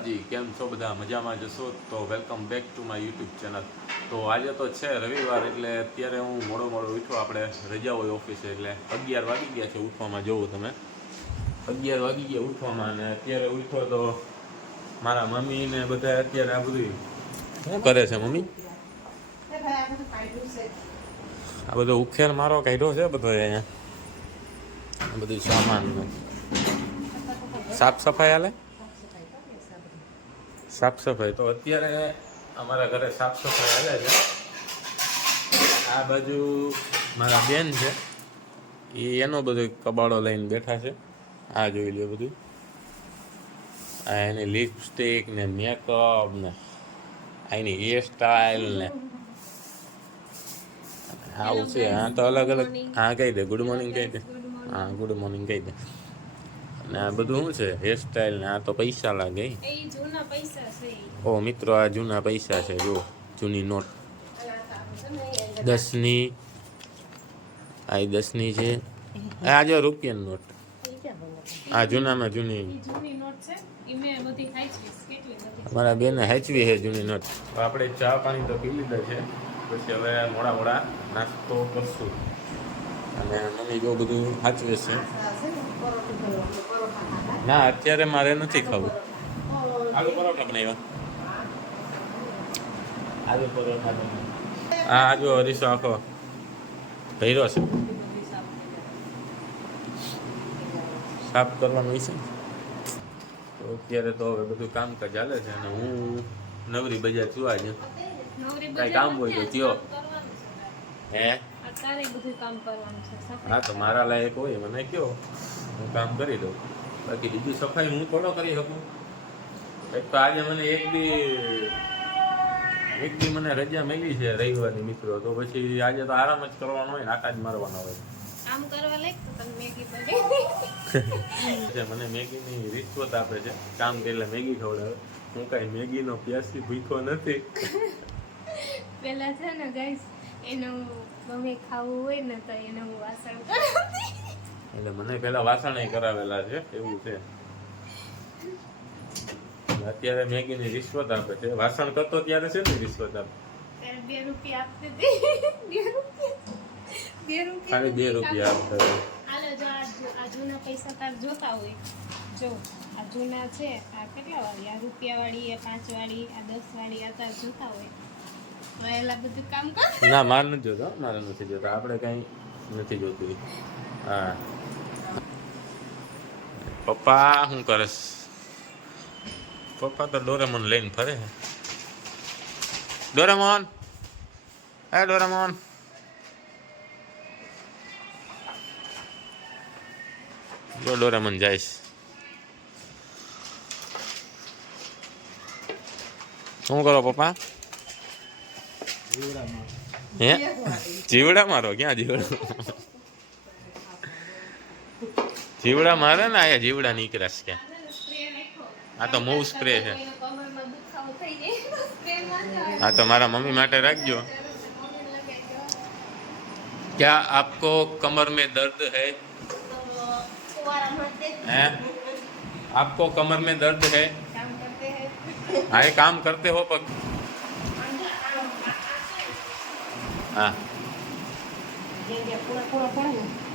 માતાજી કેમ છો બધા? મજામાં જશો? તો welcome back to my YouTube channel તો આજે તો છે રવિવાર એટલે અત્યારે હું મોડો મોડો ઉઠ્યો. આપણે રજા હોય ઓફિસે એટલે અગિયાર વાગી ગયા છે ઉઠવામાં. જોવો તમે. અગિયાર વાગી ગયા ઉઠવામાં અને અત્યારે ઉઠો તો મારા મમ્મી ને બધા અત્યારે આ બધું કરે છે મમ્મી? આ બધો ઉખેર મારો કાઢ્યો છે બધો અહીંયા. બધું સામાન. સાફ સફાઈ હાલે? સાફ સફાઈ. તો અત્યારે અમારા ઘરે સાફ સફાઈ આવે છે. આ બાજુ મારા બેન છે. એ એનો બધો કબાડો લઈને બેઠા છે. આ જોઈ લો બધું. આ એની લિપસ્ટિક ને મેકઅપ ને એની હેર સ્ટાઇલ ને. આવું છે. હા તો અલગ અલગ હા કહી દે. ગુડ મોર્નિંગ કહી દે. હા ગુડ મોર્નિંગ કહી દે. અને આ બધું શું છે? હેર સ્ટાઇલ ને આ તો પૈસા લાગે ઈ. એ જૂના પૈસા છે ઈ. ઓ મિત્રો આ જૂના પૈસા છે જો જૂની નોટ. દસની. આ દસની છે. આ જો રૂપિયાની નોટ. આ જૂનામાં જૂની. ઈ જૂની નોટ છે. ઈ મેં બધી ખાઈ છે. કેટલી બધી? અમારા બેન હેચવી છે જૂની નોટ. આપણે ચા પાણી તો પી લીધા છે. પછી હવે મોડા મોડા નાસ્તો કરશું. અને મમ્મી જો બધું સાચવે છે. ના અત્યારે મારે નથી ખાવું. આલુ પરોઠા બનાવ્યા. આલુ પરોઠા. આ આજો અરીસો આખો ભૈરો છે. સાફ કરવાનું છે તો અત્યારે તો હવે બધું કામકાજ ચાલે છે અને હું નવરી બજાર છું આજે કઈ કામ હોય તો થયો. હે? કામ હા તો મારા લાયક હોય મને કયો હું કામ કરી દઉં. બાકી બીજી સફાઈ હું થોડો કરી શકું? એક તો આજે મને એક બી એક બી મને રજા મળી છે રવિવારની મિત્રો તો પછી આજે તો આરામ જ કરવાનો હોય ને આટા જ મારવાના હોય. કામ કરવા લાગ તો તને મેગી પડે છે મને મેગીની રિશ્વત આપે છે. કામ એટલે મેગી ખવડાવે. હું કાંઈ મેગીનો પ્યાસી ભૂખો નથી. પેલા છે ને ગાઈસ એનું ગમે ખાવું હોય ને તો એનું વાસણ કરાવતી એટલે મને પેલા વાસણ કરાવેલા છે એવું છે. અત્યારે મેગીની રિશ્વત આપે છે. વાસણ કરતો ત્યારે છે ને રિશ્વત આપે? બે રૂપિયા આપતી જો આ જૂના છે આ કેટલા વાળી? આ રૂપિયા વાળી આ પાંચ વાળી આ દસ વાળી આ તાર જોતા હોય. એલા બધું કામ કર. ના મારે નથી જોતો. મારે નથી જોતો. આપણે કઈ નથી જોતું. હા. પપ્પા શું કરસ પપ્પા તો ડોરેમોન લઈને ફરે છે ડોરેમોન હે ડોરેમોન જો ડોરેમોન જાય છે શું કરો પપ્પા હે જીવડા મારો ક્યાં જીવડા જીવડા મારે ને આયા જીવડા નીકળ્યા છે ક્યાં સ્પ્રે નાખો આ તો મૂવ સ્પ્રે છે કોઈનો કમરમાં દુખાવો થઈ જાય તો સ્પ્રે નાખો આ તો મારા મમ્મી માટે રાખજો મમ્મીને લગાડજો क्या आपको कमर में दर्द है તો ફુવારા માટે हैं आपको कमर में दर्द है કામ કરતે હે हाँ ये काम करते हो पग હા પૂરા પૂરા પૂરા ને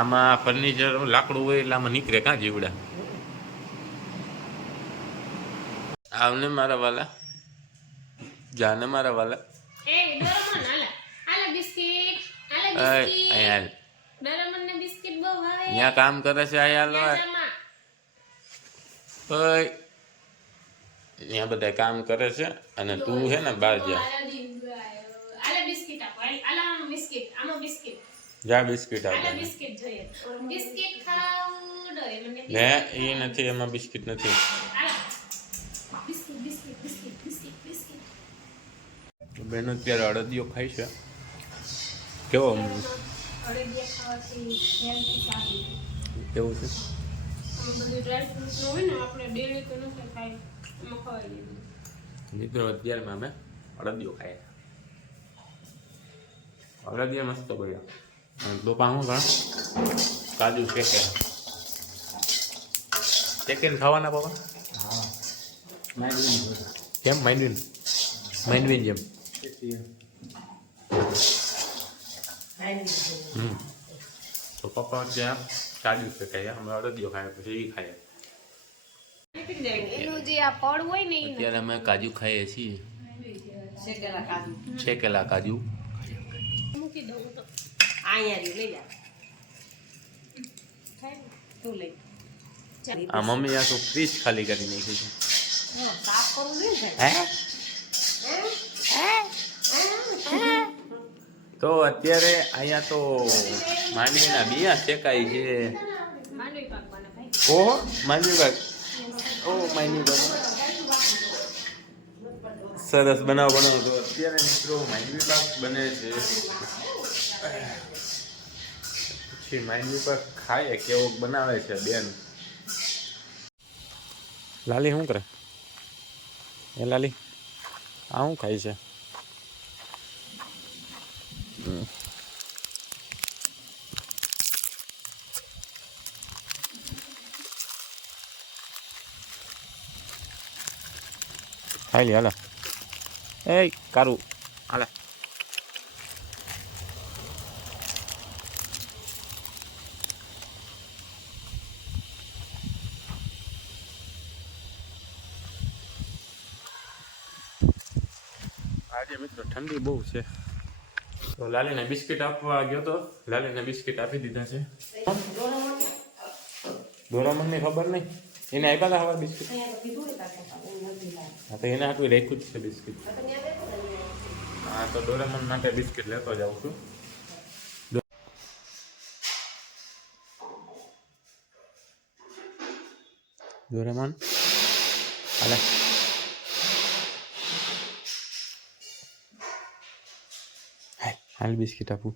આમાં ફર્નિચર લાકડું હોય એટલે આમાં નીકળે. કાં જીવડા? આવને મારા વાલા. જાને મારા વાલા. અહીંયા કામ કરે છે અહીંયા બધા કામ કરે છે અને તું છે ને બહાર જા. બિસ્કિટ આપો આમાં બિસ્કિટ આમાં બિસ્કિટ. જા બિસ્કિટ આપો. બિસ્કિટ જોઈએ. બિસ્કિટ ખાવું ને એ નથી એમાં બિસ્કિટ નથી. Biscuit biscuit biscuit biscuit biscuit. બેન અત્યારે અડદિયો ખાય છે. કેવો? અડદિયા ખાવાથી કેવું છે? મિત્રો અત્યારે અમે અડદિયો ખાય અડદિયા મસ્ત પડ્યા અને પપ્પા શું ઘણા કાજુ શેકે શેકીને ખાવાના પપ્પા કેમ માઇન્ડવિન માઇન્ડવિન જેમ હમ તો પપ્પા ત્યાં કાજુ છે ખાય અમે અડદિયો ખાય પછી એ ખાય એનું જે આ પડ હોય ને ઈ અત્યારે અમે કાજુ ખાઈએ છીએ. શેકેલા કાજુ. છેકેલા કાજુ. મૂકી દઉં તો. અહીંયા લઈ જા. તું લઈ આ મમ્મી આ તો ફ્રીજ ખાલી કરી નાખી છે. હા, સાફ કરવું જોઈએ હે? તો અત્યારે અહીંયા તો માંડવીના બિયા શેકાય છે. ઓ માંડવી પાક ઓ માંડવી પાક સરસ બનાવ બનાવો તો અત્યારે મિત્રો માંડવી પાક બને છે. પછી માંડવી પર ખાય કેવો બનાવે છે બેન? લાલી શું કરે? એ લાલી, આ શું ખાય છે? ખાઈ લે, હાલો. એ કારું. આજે મિત્રો ઠંડી બહુ છે. તો લાલીને બિસ્કિટ આપવા ગયો તો લાલીને બિસ્કિટ આપી દીધા છે. દોરામણની ખબર નહીં? એને આપ્યા હતા હવા બિસ્કિટ? હું, તો એને આટલું રાખ્યું જ છે બિસ્કિટ. હા, તો ડોરેમોન માટે બિસ્કિટ લેતો જાઉં છું. ડોરેમોન, હાલે. હાલ હાલ બિસ્કિટ આપું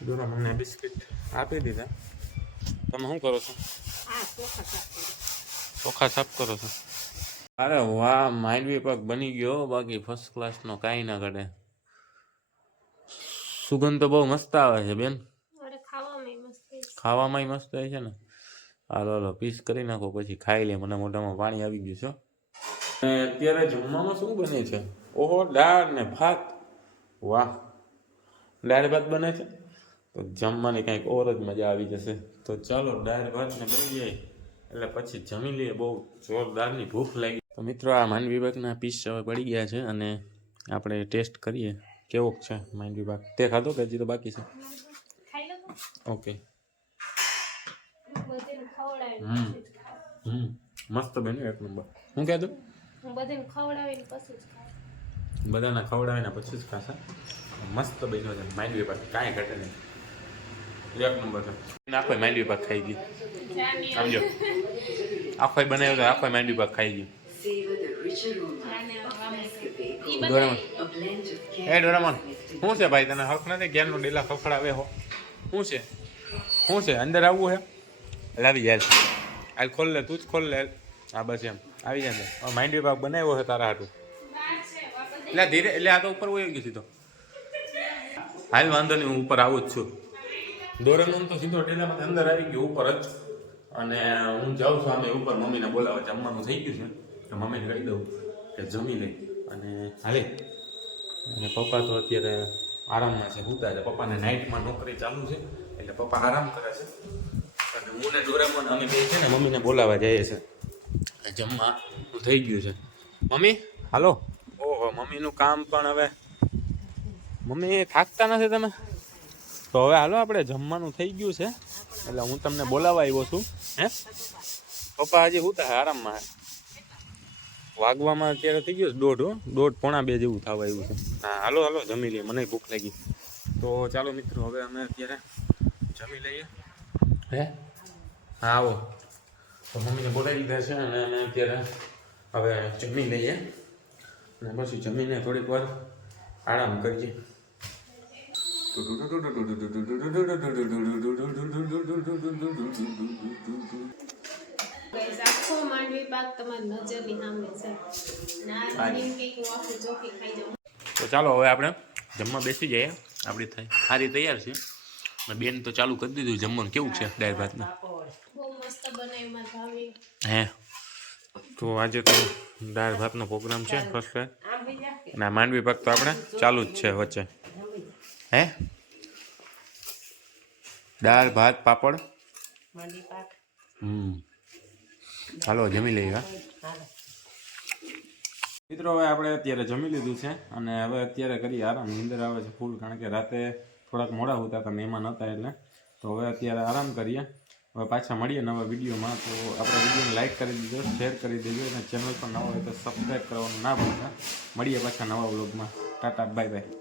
ડોરેમોનને બિસ્કિટ આપી દીધા તમે શું કરો છો હા, ચોખા સાફ કરી. ચોખા સાફ કરો છો અરે વાહ માંડવી પાક બની ગયો બાકી ફર્સ્ટ ક્લાસનો કાંઈ ના કાઢે સુગંધ તો બહુ મસ્ત આવે છે બેન. ખાવામાં મસ્ત. હોય છે. ને. હાલો હાલો પીસ કરી નાખો પછી ખાઈ લે મને મોઢામાં પાણી આવી ગયું છે અત્યારે જમવામાં શું બને છે? ઓહો દાળ ને ભાત. વાહ દાળ ભાત બને છે? તો જમવાની કંઈક ઓર જ મજા આવી જશે. તો ચાલો દાળ ભાત ને બની જાય. એટલે પછી જમી લઈએ બહુ જોરદારની ભૂખ લાગી તો મિત્રો આ માંડ વિભાગના પીસ હવે પડી ગયા છે અને આપણે ટેસ્ટ કરીએ કેવોક છે માંડ વિભાગ. તે ખાધો કે હજી તો બાકી છે? તો. ઓકે. હમ. હમ. મસ્ત બન્યું એક નંબર. હું કહેતો હું બધાને ખવડાવીને પછી જ ખાશે. મસ્ત બન્યો છે માંડ વિભાગ. કાંઈ ઘટે નહીં. એક નંબર છે. આખો માંડવી ભાગ ખાઈ ગઈ સમજો. આખો બનાવ્યો તો આખો માંડવી ભાગ ખાઈ ગઈ ડોરેમોન એ care શું છે ભાઈ તને હક નથી? જ્ઞાનનો ડેલા ફફડાવે હો. શું છે? શું છે? અંદર આવવું છે લાવી જાય. હાલ ખોલ લે તું જ ખોલ લે. હા બસ એમ. આવી જાય ને માંડવી પાક બનાવ્યો છે તારા હાટું. એટલે ધીરે એટલે આ તો ઉપર વહી ગયું સીધો. હાલ વાંધો નહીં હું ઉપર આવું જ છું. દોરેમોન તો સીધો ડેલામાંથી અંદર આવી ગયો ઉપર જ. અને હું જાઉં છું આમે ઉપર મમ્મીને બોલાવવા. જમવાનું થઈ ગયું છે. તો મમ્મીને કહી દઉં કે જમી લે. અને હાલે. અને પપ્પા તો અત્યારે આરામમાં છે સૂતા છે. પપ્પાને નાઇટમાં નોકરી ચાલુ છે એટલે પપ્પા આરામ કરે છે. અને હું ને ડોરેમોન અમે બે છે ને મમ્મીને બોલાવા જઈએ છે. જમવા થઈ ગયું છે. મમ્મી? હાલો. ઓહો મમ્મીનું કામ પણ હવે મમ્મી થાકતા નથી તમે? તો હવે હાલો આપણે જમવાનું થઈ ગયું છે. એટલે હું તમને બોલાવવા આવ્યો છું. હે? પપ્પા હજી હું આરામમાં. વાગવામાં અત્યારે થઈ ગયો દોઢ દોઢ પોણા બે જેવું થવા આવ્યું છે. હા હાલો હાલો જમી લઈએ. મને ભૂખ લાગી. તો ચાલો મિત્રો હવે અમે અત્યારે જમી લઈએ. હે? હા આવો. તો મમ્મીને બોલાવી દીધા છે અને અમે અત્યારે હવે જમી લઈએ. અને પછી જમીને થોડીક વાર આરામ કરીએ. આખો માંડવી પાક તમારી નજરની સામે છે. ખાઈ તો ચાલો હવે આપણે જમવા બેસી જઈએ. આપણી થઈ ખારી તૈયાર છે. અને બેન તો ચાલુ કરી દીધું જમવાનું. કેવું છે દાળ ભાતનું? બહુ મસ્ત હે? તો આજે તો દાળ ભાતનો પ્રોગ્રામ છે ફર્સ્ટ ને આ માંડવી પાક તો આપણે ચાલુ જ છે વચ્ચે. હે? દાળ ભાત પાપડ? માંડવી પાક. હમ. ચાલો જમી લઈએ મિત્રો, હવે આપણે અત્યારે જમી લીધું છે અને હવે અત્યારે કરીએ આરામ. નીંદર આવે છે ફૂલ, કારણ કે રાતે થોડાક મોડા હોતા હતા મહેમાન હતા એટલે. તો હવે અત્યારે આરામ કરીએ. હવે પાછા મળીએ નવા વિડીયોમાં. તો આપણે વિડીયોને લાઇક કરી દીધો શેર કરી દેજો અને ચેનલ પર નવા હોય તો સબસ્ક્રાઈબ કરવાનું ના ભૂલતા. મળીએ પાછા નવા વ્લોગમાં ટાટા બાય બાય